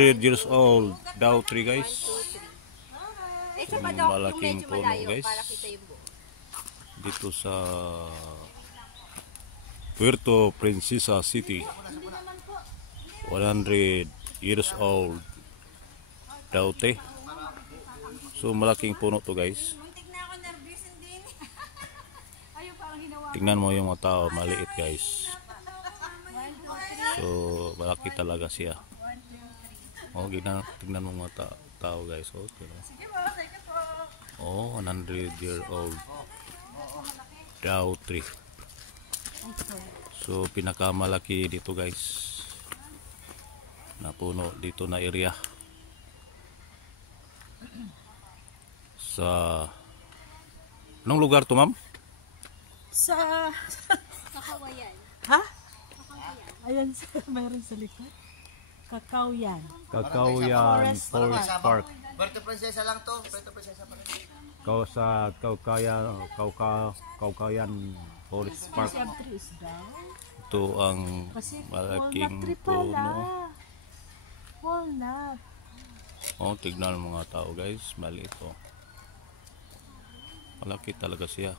100 years old daw tree guys. Malaking puno guys. Dito sa Puerto Princesa City. 100 years old daw te. So malaking puno to guys. Tingnan mo yung mga tao, maliit guys. So malaki talaga siya. Oh, tingnan mo mga tao guys. Oh, 100 year old daw tree. So pinakamalaki dito guys na puno dito na area sa anong lugar to ma'am? Sa Kakawayan. ha? Ayan, mayroon sa likod. Kakawayan. Kakawayan Forest Park. Puerto Princesa lang to. Puerto Princesa pa rin. Sa Kakawayan Forest Park. Ito ang malaking puno. Walnut. Oh, tignan mga tao guys, maliit oh. Malaki talaga siya.